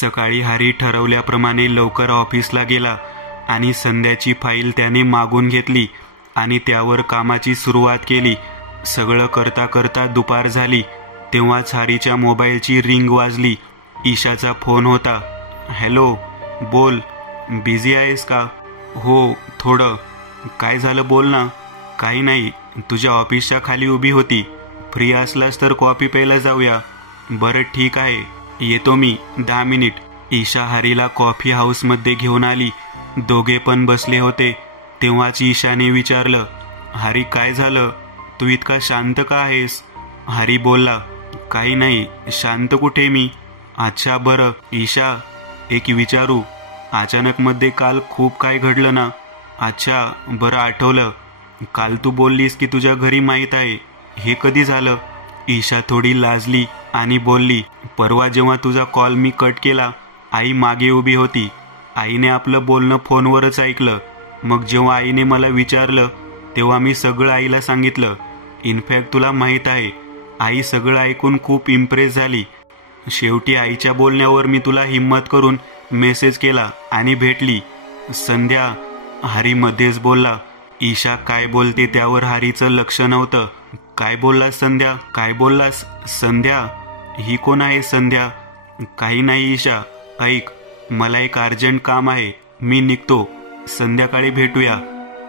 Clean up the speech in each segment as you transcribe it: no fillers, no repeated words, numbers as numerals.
सकाळी हरी ठरवल्याप्रमाणे लवकर ऑफिसला गेला आणि संध्याची फाईल त्याने मागून घेतली आणि त्यावर कामाची सुरुवात केली. सगळं करता करता दुपार झाली. तेव्हाच हरीच्या मोबाईलची रिंग वाजली. ईशाचा फोन होता. हॅलो, बोल. बिझी आहेस का? हो, थोडं. काय झालं, बोल ना. काही नाही, तुझ्या ऑफिसच्या खाली उभी होती. फ्री असलास तर कॉफी प्यायला जाऊया. बरं ठीक आहे, येतो मी 10 मिनिट. ईशा हरीला कॉफी हाऊसमध्ये घेऊन आली. दोघे पण बसले होते. तेव्हाच ईशाने विचारलं, हरी काय झालं? तू इतका शांत का आहेस? हरी बोलला, काही नाही, शांत कुठे मी. अच्छा बरं ईशा, एक विचारू. अचानक मध्ये काल खूप काय घडलं ना? अच्छा बरं, आठवलं. काल तू बोललीस की तुझ्या घरी माहीत आहे. हे कधी झालं? ईशा थोडी लाजली आणि बोलली, परवा जेव्हा तुझा कॉल मी कट केला, आई मागे उभी होती. आईने आपलं बोलणं फोनवरच ऐकलं. मग जेव्हा आईने मला विचारलं तेव्हा मी सगळं आईला सांगितलं. इनफॅक्ट तुला माहीत आहे, आई सगळं ऐकून खूप इम्प्रेस झाली. शेवटी आईच्या बोलण्यावर मी तुला हिम्मत करून मेसेज केला आणि भेटली. संध्या, हरी मध्येच बोलला. ईशा काय बोलते त्यावर हरीचं लक्ष नव्हतं. काय बोललास संध्या? काय बोललास? संध्या? ही कोण आहे संध्या? काही नाही ईशा, ऐक, मला एक अर्जंट काम आहे, मी निघतो. संध्याकाळी भेटूया.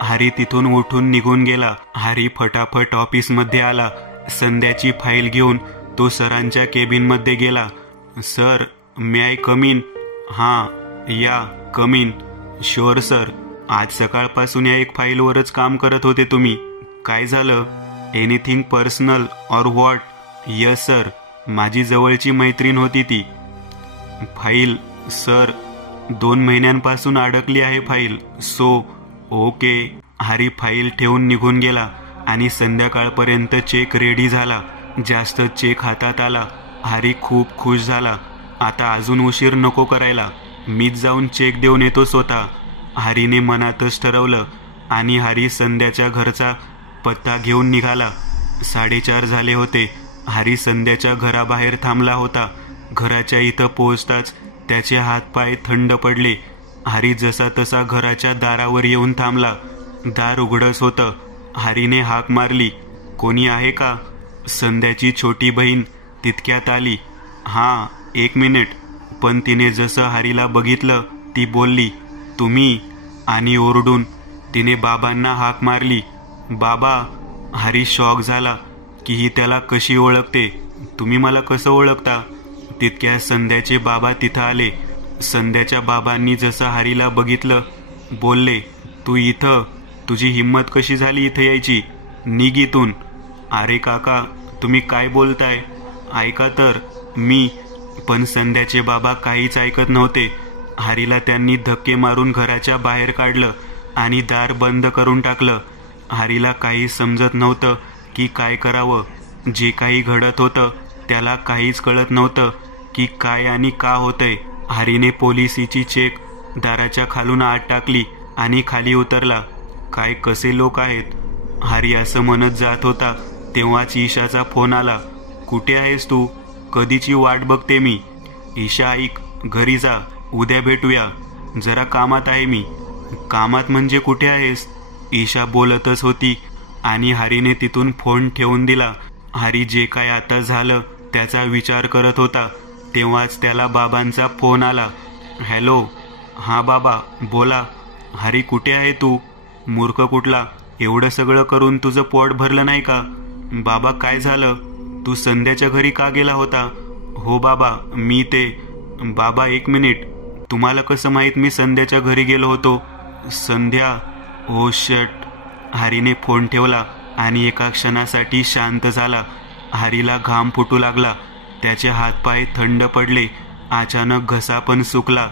हरी तिथून उठून निघून गेला. हरी फटाफट ऑफिसमध्ये आला. संध्याची फाईल घेऊन तो सरांच्या केबिनमध्ये गेला. Sir, may I come in? हां, या, कम इन. Sure sir. आज सकाळपासून या एक फाईलवरच काम करत होते तुम्ही. काय झालं? Anything personal or what? Yes sir, माझी जवळची मैत्रीण होती ती. फाईल? सर, 2 महिन्यांपासून अडकली आहे file. So okay. Hari file ठेवून निघून गेला आणि संध्याकाळपर्यंत चेक रेडी झाला. जास्त चेक हातात आला. हरी खूप खुश झाला. आता अजून उशीर नको करायला, मीच जाऊन चेक देऊन येतो स्वतः. हरीने मनातच ठरवलं आणि हरी संध्याच्या घरचा पत्ता घेऊन निघाला. 4:30 झाले होते. हरी संध्याच्या घराबाहेर थांबला होता. घराच्या इथं पोहोचताच त्याचे हातपाय थंड पडले. हरी जसा तसा घराच्या दारावर येऊन थांबला. दार उघडच होतं. हरीने हाक मारली, कोणी आहे का? संध्याची छोटी बहीण तितक्यात आली. हां, 1 मिनिट. पण तिने जसं हरीला बघितलं ती बोलली, तुम्ही? आणि ओरडून तिने बाबांना हाक मारली. बाबा. हरी शॉक झाला की ही त्याला कशी ओळखते. तुम्ही मला कसं ओळखता? तितक्या संध्याचे बाबा तिथं आले. संध्याच्या बाबांनी जसं हरीला बघितलं बोलले, तू इथं? तुझी हिम्मत कशी झाली इथं यायची? निघ इथून. अरे काका, तुम्ही काय बोलताय? ऐका तर, मी. पण संध्याचे बाबा काहीच ऐकत नव्हते. हरीला त्यांनी धक्के मारून घराच्या बाहेर काढलं आणि दार बंद करून टाकलं. हरीला काही समजत नव्हतं की काय करावं. जे काही घडत होतं त्याला काहीच कळत नव्हतं की काय आणि का होतंय. हरीने पोलिसीची चेक दाराच्या खालून आत टाकली आणि खाली उतरला. काय कसे लोक आहेत? हरी असं म्हणत जात होता तेव्हाच ईशाचा फोन आला. कुठे आहेस तू? कधीची वाट बघते मी. ईशा ऐक, घरी जा, उद्या भेटूया. जरा कामात आहे मी. कामात म्हणजे कुठे आहेस? ईशा बोलतच होती आणि हरीने तिथून फोन ठेवून दिला. हरी जे काय आता झालं त्याचा विचार करत होता तेव्हाच त्याला बाबांचा फोन आला. हॅलो. हां बाबा, बोला. हरी कुठे आहे तू? मूर्ख कुठला, एवढं सगळं करून तुझं पोट भरलं नाही का? बाबा काय झालं? तू संध्याच्या घरी का गेला होता? हो बाबा, मी ते. बाबा 1 मिनिट. तुम्हाला कसं माहीत मी संध्याच्या घरी गेलो होतो? संध्या? ओ शट. हरीने फोन ठेवला आणि एका क्षणासाठी शांत झाला. हरीला घाम फुटू लागला. त्याचे हातपाय थंड पडले. अचानक घसा पण सुकला.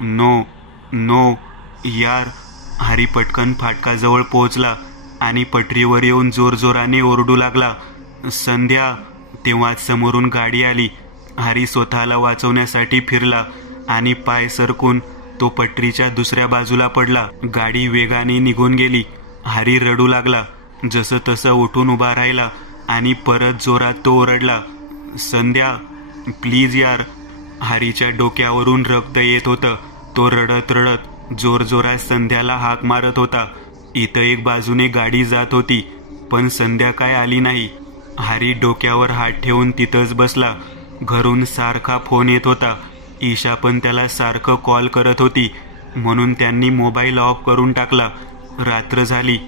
नो नो यार. हरी पटकन फाटकाजवळ पोहोचला आणि पटरीवर येऊन जोरजोराने ओरडू लागला, संध्या. तेव्हाच समोरून गाडी आली. हरी स्वतःला वाचवण्यासाठी फिरला आणि पाय सरकून तो पटरीच्या दुसऱ्या बाजूला पडला. गाडी वेगाने निघून गेली. हरी रडू लागला. जसं तसं उठून उभा राहिला आणि परत जोरात तो ओरडला, संध्या प्लीज यार. हरीच्या डोक्यावरून रक्त येत होतं. तो रडत रडत जोरजोरात संध्याला हाक मारत होता. इथं एक बाजूने गाडी जात होती, पण संध्या काय आली नाही. हरी डोक्यावर हात ठेवून तिथंच बसला. घरून सारखा फोन येत होता. ईशा पण त्याला सारखं कॉल करत होती, म्हणून त्यांनी मोबाईल ऑफ करून टाकला. रात्र झाली,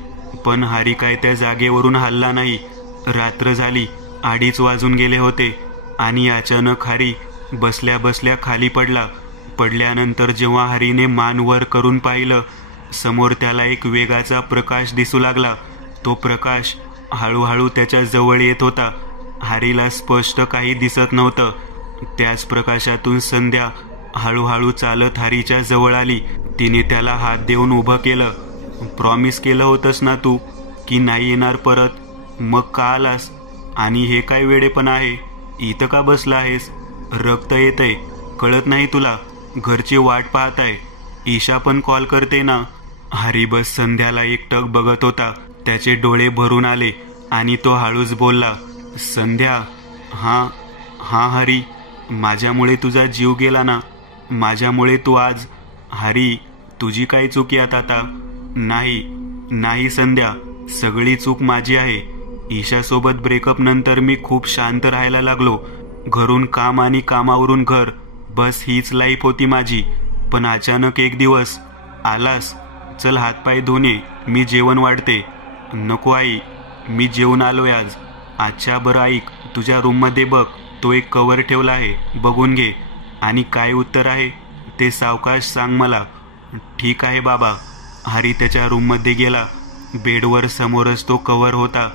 पण हरी काय त्या जागेवरून हलला नाही. रात्र झाली, 2:30 वाजून गेले होते आणि अचानक हरी बसल्या बसल्या खाली पडला. पडल्यानंतर जेव्हा हरीने मान वर करून पाहिलं, समोर त्याला एक वेगाचा प्रकाश दिसू लागला. तो प्रकाश हळूहळू त्याच्या जवळ येत होता. हरीला स्पष्ट काही दिसत नव्हतं. त्याच प्रकाशातून संध्या हळूहळू चालत हरीच्या जवळ आली. तिने त्याला हात देऊन उभं केलं. प्रॉमिस केलं होतंस ना तू की नाही येणार परत, मग का आलास? आणि हे काय वेडेपण आहे? इथं का बसला आहेस? रक्त येतंय, कळत नाही तुला? घरची वाट पाहताय. ईशा पण कॉल करते ना. हरी बस संध्याला एकटक बघत होता. त्याचे डोळे भरून आले आणि तो हळूच बोलला, संध्या. हां हरी, माझ्यामुळे तुझा जीव गेला ना, माझ्यामुळे तू आज. हरी, तुझी काय चूक यात आता? नाही संध्या, सगळी चूक माझी आहे. ईशासोबत ब्रेकअप नंतर मी खूप शांत राहायला लागलो. घरून काम आणि कामावरून घर, बस हीच लाईफ होती माझी. पण अचानक एक दिवस आलास. चल हातपाय धुवून ये, मी जेवण वाढते. नको आई, मी जेवून आलोय आज. अच्छा बरं ऐक, तुझ्या रूममध्ये बघ, तो एक कवर ठेवला आहे, बघून घे. आणि काय उत्तर आहे ते सावकाश सांग मला. ठीक आहे बाबा. हरी त्याच्या रूममध्ये गेला. बेडवर समोरच तो कवर होता,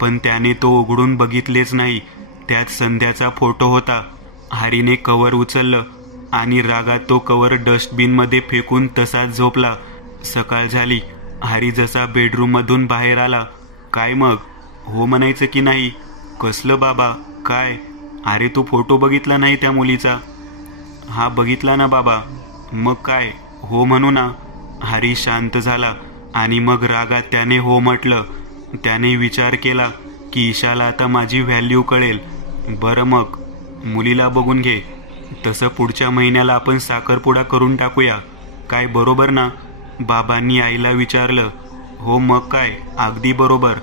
पण त्याने तो उघडून बघितलेच नाही. त्यात संध्याचा फोटो होता. हरीने कवर उचललं आणि रागात तो कवर डस्टबिनमध्ये फेकून तसाच झोपला. सकाळ झाली. हरी जसा बेडरूममधून बाहेर आला. काय मग, हो म्हणायचं की नाही? कसलं बाबा, काय? अरे तू फोटो बघितला नाही त्या मुलीचा? हा बघितला ना बाबा. मग काय, हो म्हणू ना. हरी शांत झाला आणि मग रागात त्याने हो म्हटलं. त्याने विचार केला की ईशाला आता माझी व्हॅल्यू कळेल. बरं मग, मुलीला बघून घे. तसं पुढच्या महिन्याला आपण साखरपुडा करून टाकूया, काय बरोबर ना? बाबांनी आईला विचारलं. हो मग काय, अगदी बरोबर.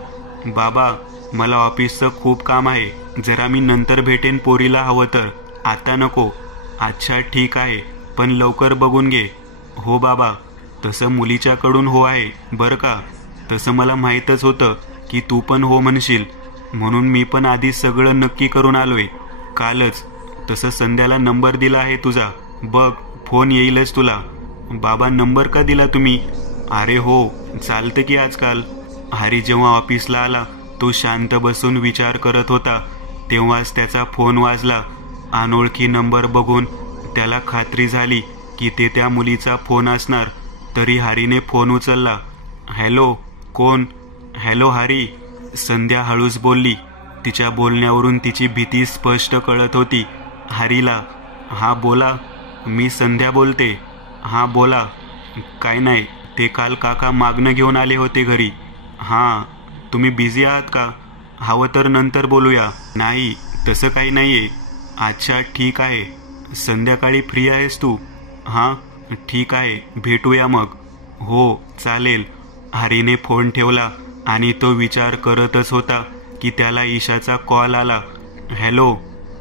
बाबा, मला ऑफिसचं खूप काम आहे, जरा मी नंतर भेटेन पोरीला हवं तर, आता नको. अच्छा ठीक आहे, पण लवकर बघून घे. हो बाबा. तसं मुलीच्याकडून हो आहे बरं का. तसं मला माहीतच होतं की तू पण हो म्हणशील, म्हणून मी पण आधी सगळं नक्की करून आलोय कालच. तसं संध्याला नंबर दिला आहे तुझा, बघ फोन येईलच तुला. बाबा, नंबर का दिला तुम्ही? अरे हो, चालतं की आजकाल. हरी जेव्हा ऑफिसला आला, तो शांत बसून विचार करत होता. तेव्हाच त्याचा फोन वाजला. अनोळखी नंबर बघून त्याला खात्री झाली की ते त्या मुलीचा फोन असणार. तरी हरीने फोन उचलला. हॅलो, कोण? हॅलो हरी, संध्या हळूच बोलली. तिच्या बोलण्यावरून तिची भीती स्पष्ट कळत होती हरीला. हा बोला, मी संध्या बोलते. हा बोला. काय नाही, ते काल काका मागणं घेऊन आले होते घरी. हां, तुम्ही बिझी आहात का? हवं तर नंतर बोलूया. नाही, तसं काही नाही आहे. अच्छा ठीक आहे. संध्याकाळी फ्री आहेस तू? हां ठीक आहे, भेटूया मग. हो चालेल. हरीने फोन ठेवला आणि तो विचार करतच होता की त्याला ईशाचा कॉल आला. हॅलो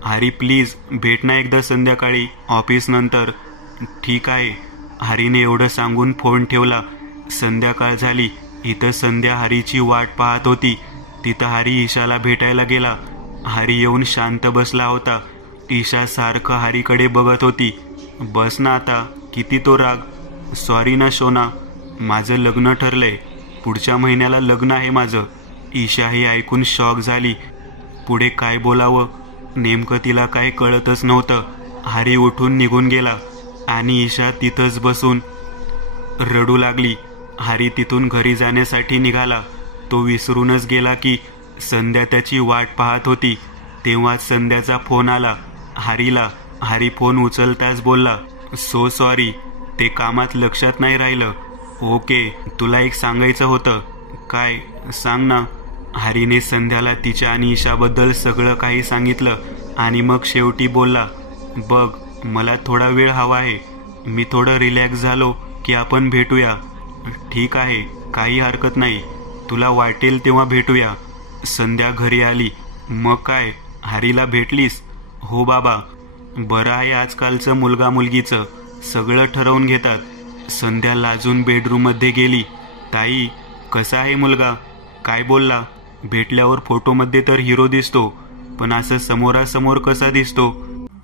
हरी, प्लीज भेट ना एकदा संध्याकाळी ऑफिस नंतर. ठीक आहे. हरीने एवढं सांगून फोन ठेवला. संध्याकाळ झाली. इथं संध्या हरीची वाट पाहत होती. तिथं हरी ईशाला भेटायला गेला. हरी येऊन शांत बसला होता. ईशा सारखं हरीकडे बघत होती. बस ना आता, किती तो राग. सॉरी ना शोना, माझं लग्न ठरलंय. पुढच्या महिन्याला लग्न आहे माझं. ईशा ही ऐकून शॉक झाली. पुढे काय बोलावं नेमकं तिला काय कळतच नव्हतं. हरी उठून निघून गेला आणि ईशा तिथंच बसून रडू लागली. हरी तिथून घरी जाण्यासाठी निघाला. तो विसरूनच गेला की संध्या त्याची वाट पाहत होती. तेव्हाच संध्याचा फोन आला हरीला. हरी फोन उचलताच बोलला, सो सॉरी, ते कामात लक्षात नाही राहिलं. ओके, तुला एक सांगायचं होतं. काय, सांग ना. हरीने संध्याला तिच्या आणि ईशाबद्दल सगळं काही सांगितलं आणि मग शेवटी बोलला, बघ मला थोडा वेळ हवा आहे. मी थोडं रिलॅक्स झालो की आपण भेटूया. ठीक आहे, काही हरकत नाही. तुला वाटेल तेव्हा भेटूया. संध्या घरी आली. मग काय, हरीला भेटलीस? हो बाबा. बरं आहे, आजकालचं मुलगा मुलगीचं सगळं ठरवून घेतात. संध्या लाजून बेडरूममध्ये गेली. ताई, कसा आहे मुलगा? काय बोलला? भेटल्यावर फोटोमध्ये तर हिरो दिसतो, पण असं समोरासमोर कसा दिसतो?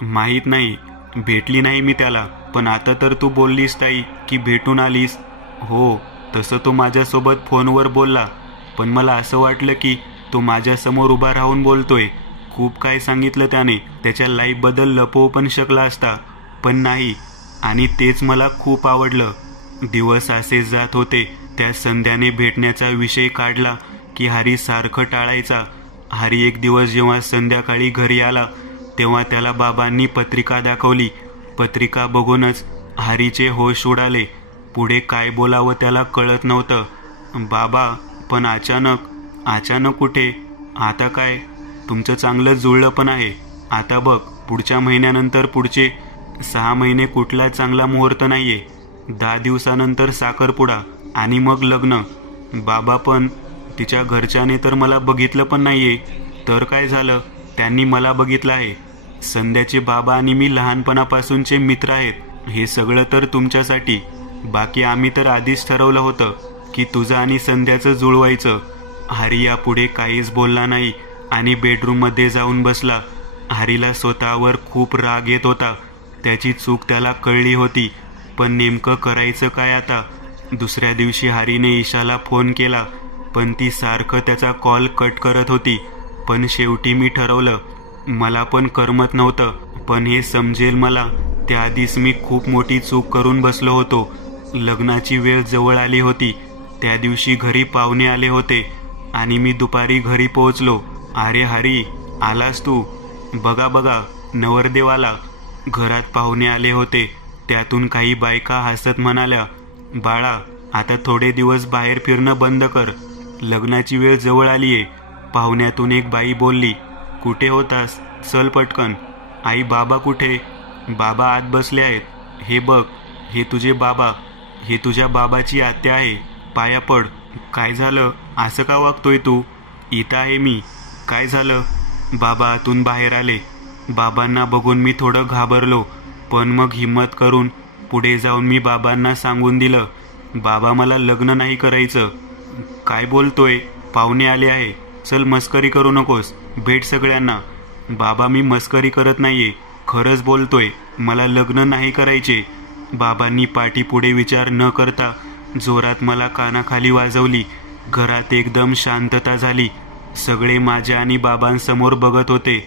माहीत नाही, भेटली नाही मी त्याला. पण आता तर तू बोललीस ताई की भेटून आलीस. हो, तसं तो माझ्यासोबत फोनवर बोलला, पण मला असं वाटलं की तो माझ्यासमोर उभा राहून बोलतोय. खूप काय सांगितलं त्याने. त्याच्या लाईफबद्दल लपवू पण शकला असता, पण नाही. आणि तेच मला खूप आवडलं. दिवस असेच जात होते. त्या संध्याने भेटण्याचा विषय काढला की हरी सारखं टाळायचा. हरी एक दिवस जेव्हा संध्याकाळी घरी आला तेव्हा त्याला बाबांनी पत्रिका दाखवली. पत्रिका बघूनच हरीचे होश उडाले. पुढे काय बोलावं त्याला कळत नव्हतं. बाबा, पण अचानक कुठे? आता काय? तुमचं चांगलं जुळलं पण आहे. आता बघ, पुढच्या महिन्यानंतर पुढचे 6 महिने कुठला चांगला मुहूर्त नाहीये. 10 दिवसानंतर साखरपुडा आणि मग लग्न. बाबा, पण तिच्या घरच्याने तर मला बघितलं पण नाहीये. तर काय झालं? त्यांनी मला बघितलं आहे. संध्याचे बाबा आणि मी लहानपणापासूनचे मित्र आहेत. हे सगळं तर तुमच्यासाठी. बाकी आम्ही तर आधीच ठरवलं होतं की तुझं आणि संध्याचं जुळवायचं. हरी यापुढे काहीच बोलला नाही आणि बेडरूममध्ये जाऊन बसला. हरीला स्वतःवर खूप राग येत होता. त्याची चूक त्याला कळली होती, पण नेमकं करायचं काय आता? दुसऱ्या दिवशी हरीने ईशाला फोन केला, पण ती सारखं त्याचा कॉल कट करत होती. पण शेवटी मी ठरवलं. मला पण करमत नव्हतं, पण हे समजेल मला त्याआधीच मी खूप मोठी चूक करून बसलो होतो. लग्नाची वेळ जवळ आली होती. त्या दिवशी घरी पाहुणे आले होते आणि मी दुपारी घरी पोहोचलो. अरे हरी, आलास तू? बघा, नवरदेव आला. घरात पाहुणे आले होते. त्यातून काही बायका हसत म्हणाल्या, बाळा, आता थोडे दिवस बाहेर फिरणं बंद कर. लग्नाची वेळ जवळ आलीये. पाहुण्यातून एक बाई बोलली, कुठे होतास? चल पटकन. आई, बाबा कुठे? बाबा आत बसले आहेत. हे बघ, हे तुझे बाबा. हे तुझ्या बाबाची आत्या आहे. पाया पड. काय झालं? असं का वागतोय तू? इथं आहे मी. काय झालं? बाबा आतून बाहेर आले. बाबांना बघून मी थोडं घाबरलो, पण मग हिम्मत करून पुढे जाऊन मी बाबांना सांगून दिलं, बाबा, मला लग्न नाही करायचं. काय बोलतोय? पाहुणे आले आहे. चल, मस्करी करू नकोस. भेट सगळ्यांना. बाबा, मी मस्करी करत नाहीये, खरंच बोलतोय. मला लग्न नाही करायचे. बाबांनी पाठी पुढे विचार न करता जोरात मला कानाखाली वाजवली. घरात एकदम शांतता झाली. सगळे माझ्या आणि बाबांसमोर बघत होते.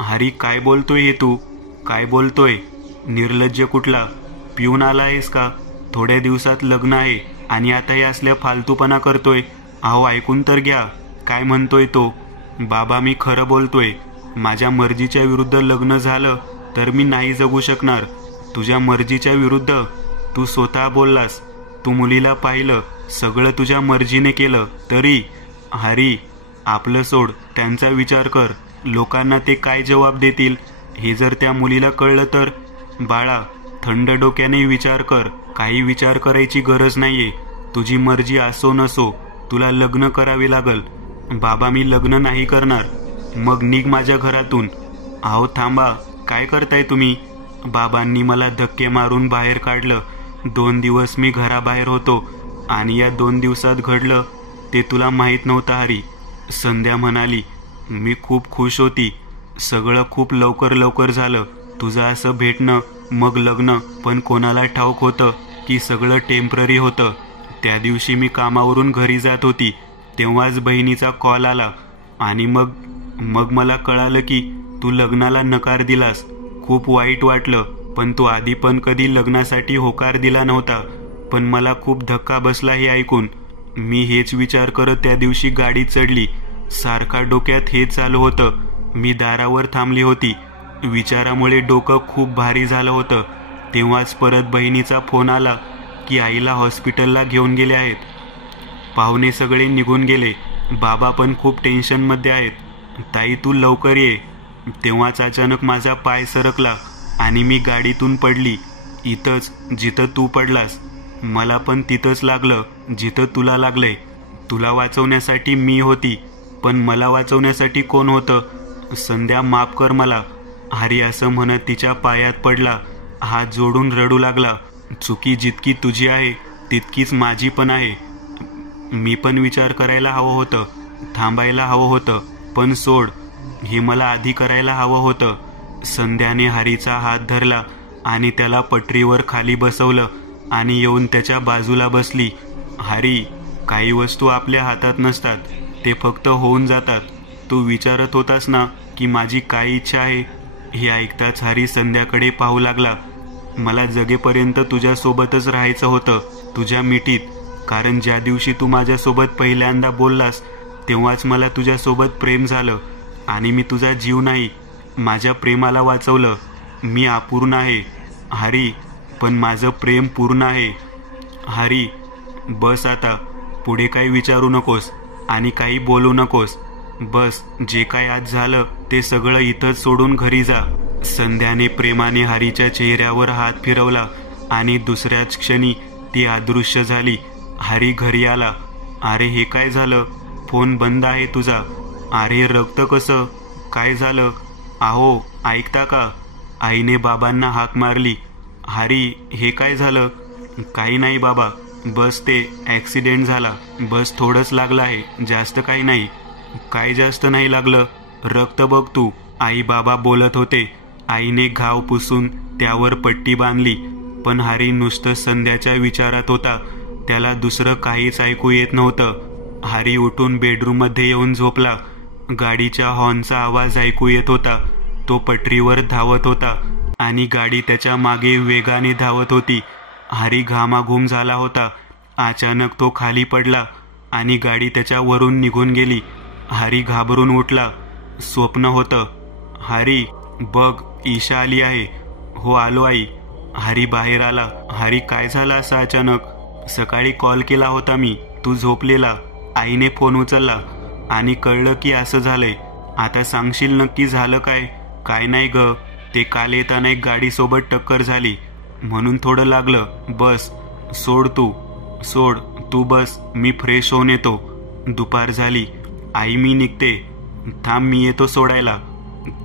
हरी, काय बोलतोय हे तू? काय बोलतोय? निर्लज्ज कुठला? पिऊन आला आहेस का? थोड्या दिवसात लग्न आहे आणि आता हे असल्या फालतूपणा करतोय. अहो, ऐकून तर घ्या. काय म्हणतोय तो? बाबा, मी खरं बोलतोय. माझ्या मर्जीच्या विरुद्ध लग्न झालं तर मी नाही जगू शकणार. तुझ्या मर्जीच्या विरुद्ध? तू स्वतः बोललास. तू मुलीला पाहिलं, सगळं तुझ्या मर्जीने केलं, तरी? हरी, आपलं सोड, त्यांचा विचार कर. लोकांना ते काय जबाब देतील हे जर त्या मुलीला कळलं तर? बाळा, थंड डोक्याने विचार कर. काही विचार करायची गरज नाहीये. तुझी मर्जी असो नसो, तुला लग्न करावे लागल. बाबा, मी लग्न नाही करणार. मग निघ माझ्या घरातून. अहो थांबा, काय करताय तुम्ही? बाबांनी मला धक्के मारून बाहेर काढलं. 2 दिवस मी घराबाहेर होतो आणि या 2 दिवसात घडलं ते तुला माहीत नव्हतं हरी. संध्या म्हणाली, मी खूप खुश होती. सगळं खूप लवकर झालं. तुझं असं भेटणं, मग लग्न. पण कोणाला ठाऊक होतं की सगळं टेम्पररी होतं. त्या दिवशी मी कामावरून घरी जात होती तेव्हाच बहिणीचा कॉल आला आणि मग मला कळालं की तू लग्नाला नकार दिलास. खूप वाईट वाटलं, पण तू आधी पण कधी लग्नासाठी होकार दिला नव्हता. पण मला खूप धक्का बसला हे ऐकून. मी हेच विचार करत त्या दिवशी गाडीत चढली. सारखा डोक्यात हेच चालू होतं. मी दारावर थांबली होती. विचारामुळे डोकं खूप भारी झालं होतं. तेव्हाच परत बहिणीचा फोन आला की आईला हॉस्पिटलला घेऊन गेले आहेत. पाहुणे सगळे निघून गेले. बाबा पण खूप टेन्शनमध्ये आहेत. ताई, तू लवकर ये. तेव्हाच अचानक माझा पाय सरकला आणि मी गाडीतून पडली, इथंच जिथं तू पडलास. मला पण तिथंच लागलं जिथं तुला लागलंय. तुला वाचवण्यासाठी मी होती, पण मला वाचवण्यासाठी कोण होतं? संध्या, माफ कर मला. हरी असं म्हणत तिच्या पायात पडला, हात जोडून रडू लागला. चुकी जितकी तुझी आहे तितकीच माझी पण आहे. मी पण विचार करायला हवं होतं, थांबायला हवं होतं, पण सोड, हे मला आधी करायला हवं होतं. संध्याने हरीचा हात धरला आणि त्याला पटरीवर खाली बसवलं आणि येऊन त्याच्या बाजूला बसली. हरी, काही वस्तू आपल्या हातात नसतात, ते फक्त होऊन जातात. तू विचारत होतास ना की माझी काय इच्छा आहे. हे ऐकताच हरी संध्याकडे पाहू लागला. मला जगेपर्यंत तुझ्यासोबतच राहायचं होतं, तुझ्या मिठीत. कारण ज्या दिवशी तू माझ्यासोबत पहिल्यांदा बोललास तेव्हाच मला तुझ्यासोबत प्रेम झालं. आणि मी तुझा जीव नाही, माझ्या प्रेमाला वाचवलं. मी अपूर्ण आहे हरी, पण माझं प्रेम पूर्ण आहे. हरी, बस आता. पुढे काही विचारू नकोस आणि काही बोलू नकोस. बस, जे काय आज झालं ते सगळं इथंच सोडून घरी जा. संध्याने प्रेमाने हरीच्या चेहऱ्यावर हात फिरवला आणि दुसऱ्याच क्षणी ती अदृश्य झाली. हरी घरी आला. अरे, हे काय झालं? फोन बंद आहे तुझा. अरे, रक्त कसं? काय झालं? आहो, ऐकता का? आईने बाबांना हाक मारली. हरी, हे काय झालं? काही नाही बाबा, बस ते ॲक्सिडेंट झाला. बस थोडंच लागलं आहे, जास्त काही नाही. काय जास्त नाही लागलं? रक्त बघ तू, आई बाबा बोलत होते. आईने घाव पुसून त्यावर पट्टी बांधली. पण हरी नुसतं संध्याच्या विचारात होता. त्याला दुसरं काहीच ऐकू येत नव्हतं. हरी उठून बेडरूममध्ये येऊन झोपला. गाडीच्या हॉर्नचा आवाज ऐकू येत होता. तो पटरीवर धावत होता आणि गाडी त्याच्या मागे वेगाने धावत होती. हरी घामाघूम झाला होता. अचानक तो खाली पडला आणि गाडी त्याच्यावरून निघून गेली. हरी घाबरून उठला. स्वप्न होतं. हरी, बघ, ईशा आली आहे. हो, आलो आई. हरी बाहेर आला. हरी, काय झालं असं अचानक? सकाळी कॉल केला होता मी, तू झोपलेला. आईने फोन उचलला आणि कळलं की असं झालंय. आता सांगशील नक्की झालं काय? काय नाही ग, ते काल येताना एक गाडीसोबत टक्कर झाली म्हणून थोडं लागलं. बस, सोड तू बस, मी फ्रेश होऊन येतो. दुपार झाली. आई, मी निघते. थांब, मी येतो सोडायला.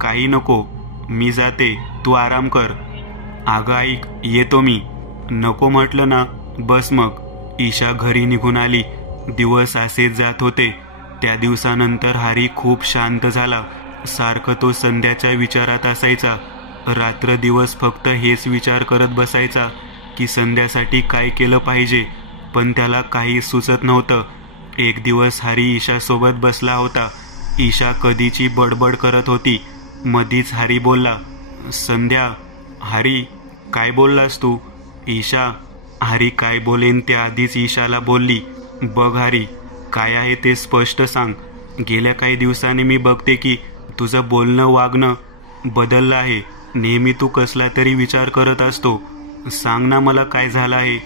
काही नको, मी जाते, तू आराम कर. अगं ऐक, येतो मी. नको म्हटलं ना, बस मग. ईशा घरी निघून आली. दिवस असेच जात होते. त्या दिवसानंतर हरी खूप शांत झाला. सारखं तो संध्याच्या विचारात असायचा. रात्र दिवस फक्त हेच विचार करत बसायचा की संध्यासाठी काय केलं पाहिजे, पण त्याला काही सुचत नव्हतं. एक दिवस हरी ईशासोबत बसला होता. ईशा कधीची बडबड करत होती. मधीच हरी बोलला, संध्या. हरी, काय बोललास तू? ईशा. हरी काय बोलेन त्या आधीच ईशाला बोलली, बघ हरी, काय आहे ते स्पष्ट सांग. गेल्या काही दिवसांनी मी बघते की तुझं बोलणं वागणं बदललं आहे. नेहमी तू कसला तरी विचार करत असतो. सांग ना मला काय झालं आहे.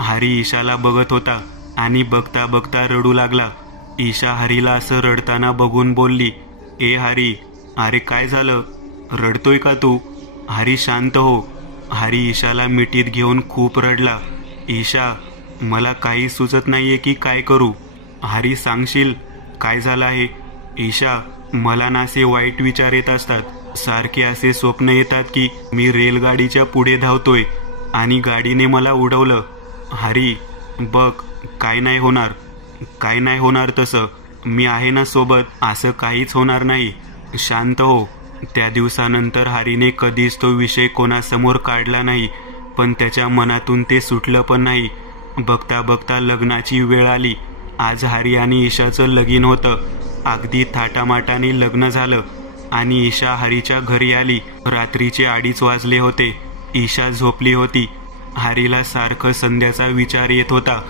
हरी ईशाला बघत होता आणि बघता बघता रडू लागला. ईशा हरीला असं रडताना बघून बोलली, ए हरी, अरे काय झालं? रडतोय का तू? हरी, शांत हो. हरी ईशाला मिठीत घेऊन खूप रडला. ईशा, मला काही सुचत नाहीये की काय करू. हरी, सांगशील काय झालं आहे? ईशा, मला ना असे वाईट विचार येत असतात. सारखे असे स्वप्न येतात की मी रेलगाडीच्या पुढे धावतोय आणि गाडीने मला उडवलं. हरी, बघ, काय नाही होणार तसं. मी आहे ना सोबत. असं काहीच होणार नाही. शांत हो. त्या दिवसानंतर हरीने कधीच तो विषय कोणासमोर काढला नाही, पण त्याच्या मनातून ते सुटलं पण नाही. बघता बघता लग्नाची वेळ आली. आज हरी आणि ईशाचं लगीन होतं. अगदी थाटामाटाने लग्न झालं आणि ईशा हरीच्या घरी आली. रात्रीचे 2:30 वाजले होते. ईशा झोपली होती. हरीला सारखं संध्याचा विचार येत होता.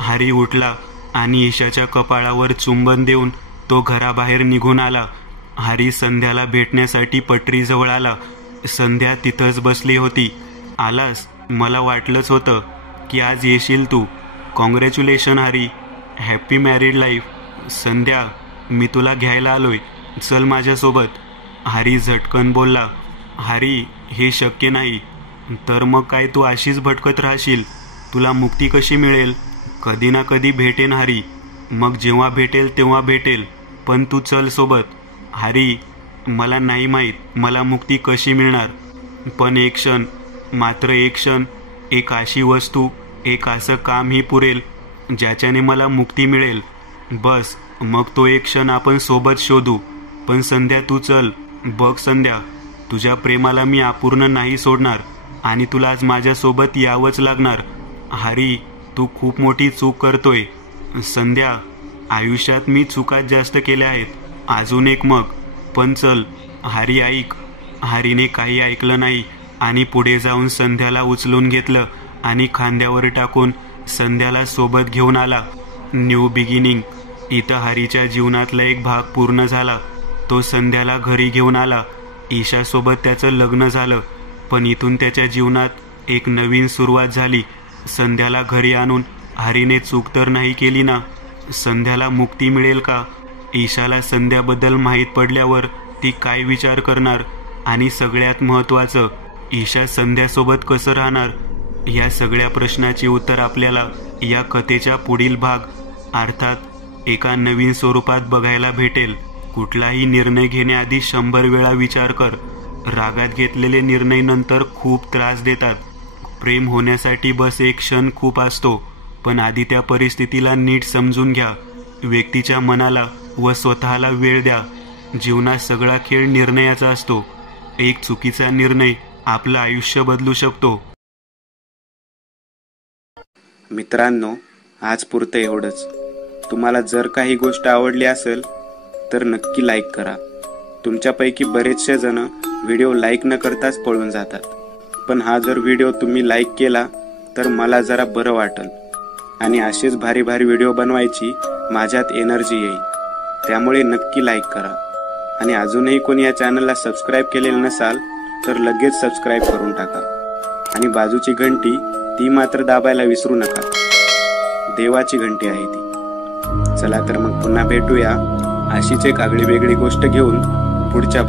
हरी उठला आणि ईशाच्या कपाळावर चुंबन देऊन तो घराबाहेर निघून आला. हरी संध्याला भेटण्यासाठी पटरीजवळ आला. संध्या तिथंच बसली होती. आलास? मला वाटलंच होतं की आज येशील तू. Congratulation Hari, happy married life. Sandhya, मी तुला घ्यायला आलोय, चल माझ्यासोबत. हरी झटकन बोलला. हरी, हे शक्य नाही. तर मग काय तू अशीच भटकत राहशील? तुला मुक्ती कशी मिळेल? कधी ना कधी भेटेन हरी. मग जेव्हा भेटेल तेव्हा भेटेल, पण तू चल सोबत. हरी, मला नाही माहीत मला मुक्ती कशी मिळणार, पण एक क्षण, मात्र एक क्षण, एक अशी वस्तू, एक असं कामही पुरेल ज्याच्याने मला मुक्ती मिळेल. बस मग तो एक क्षण आपण सोबत शोधू. पण संध्या तू चल. बघ संध्या, तुझ्या प्रेमाला मी अपूर्ण नाही सोडणार आणि तुला आज माझ्यासोबत यावंच लागणार. हरी, तू खूप मोठी चूक करतोय. संध्या, आयुष्यात मी चुकाच जास्त केल्या आहेत, अजून एक मग. पण चल. हरी ऐक. हरीने काही ऐकलं नाही आणि पुढे जाऊन संध्याला उचलून घेतलं आणि खांद्यावर टाकून संध्याला सोबत घेऊन आला. New beginning. इथं हरीच्या जीवनातला एक भाग पूर्ण झाला. तो संध्याला घरी घेऊन आला. ईशासोबत त्याचं लग्न झालं, पण इथून त्याच्या जीवनात एक नवीन सुरुवात झाली. संध्याला घरी आणून हरीने चूक तर नाही केली ना? संध्याला मुक्ती मिळेल का? ईशाला संध्याबद्दल माहीत पडल्यावर ती काय विचार करणार? आणि सगळ्यात महत्त्वाचं, ईशा संध्यासोबत कसं राहणार? या सगळ्या प्रश्नाची उत्तर आपल्याला या कथेच्या पुढील भाग, अर्थात एका नवीन स्वरूपात बघायला भेटेल. कुठलाही निर्णय घेण्याआधी 100 वेळा विचार कर. रागात घेतलेले निर्णय नंतर खूप त्रास देतात. प्रेम होण्यासाठी बस एक क्षण खूप असतो, पण आधी त्या परिस्थितीला नीट समजून घ्या. व्यक्तीच्या मनाला व स्वतःला वेळ द्या. जीवनात सगळा खेळ निर्णयाचा असतो. एक चुकीचा निर्णय आपलं आयुष्य बदलू शकतो. मित्रांनो, आज पुरतं एवढंच. तुम्हाला जर काही गोष्ट आवडली असेल तर नक्की लाईक करा. तुमच्यापैकी बरेचसे जण व्हिडिओ लाईक न करताच पळून जातात, पण हा जर व्हिडिओ तुम्ही लाईक केला तर मला जरा बरं वाटेल आणि असेच भारी भारी व्हिडिओ बनवायची माझ्यात एनर्जी येईल. त्यामुळे नक्की लाईक करा. आणि अजूनही कोणी या चॅनलला सबस्क्राईब केलेलं नसाल तर लगेच सबस्क्राईब करून टाका. आणि बाजूची घंटी ती मात्र दाबायला विसरू नका. देवाची घंटी आहे ती. चला तर मग पुन्हा भेटूया अशीच एक आगळी वेगळी गोष्ट घेऊन पुढच्या